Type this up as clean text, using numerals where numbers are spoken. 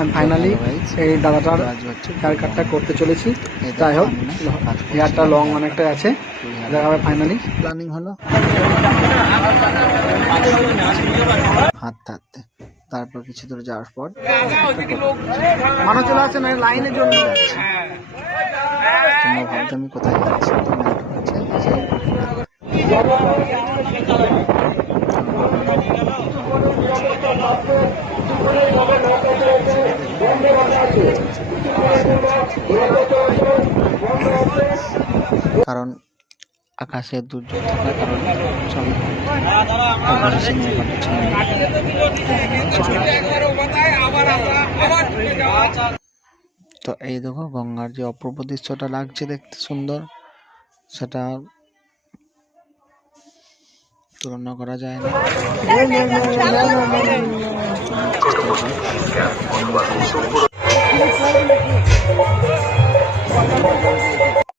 আমি ফাইনালি এই দাদাটার হেয়ার কাটটা করতে চলেছি। যাই হোক, হেয়ারটা লং অনেকটা আছে, দেখা হবে ফাইনালি। প্ল্যানিং হলো হাঁটতে হাঁটতে, তারপর কিছু দূর যাওয়ার পর মানুষ চলে আসছে না লাইনের জন্য যাচ্ছে। তোমরা ভাবছো আমি কোথায় যাচ্ছি, কারণ আকাশের দুর্যোগ থাকার কারণে সবই তো এই দেখো গঙ্গার যে অপূর্ব দৃশ্যটা লাগছে দেখতে সুন্দর, সেটা তুলনা করা যায় না।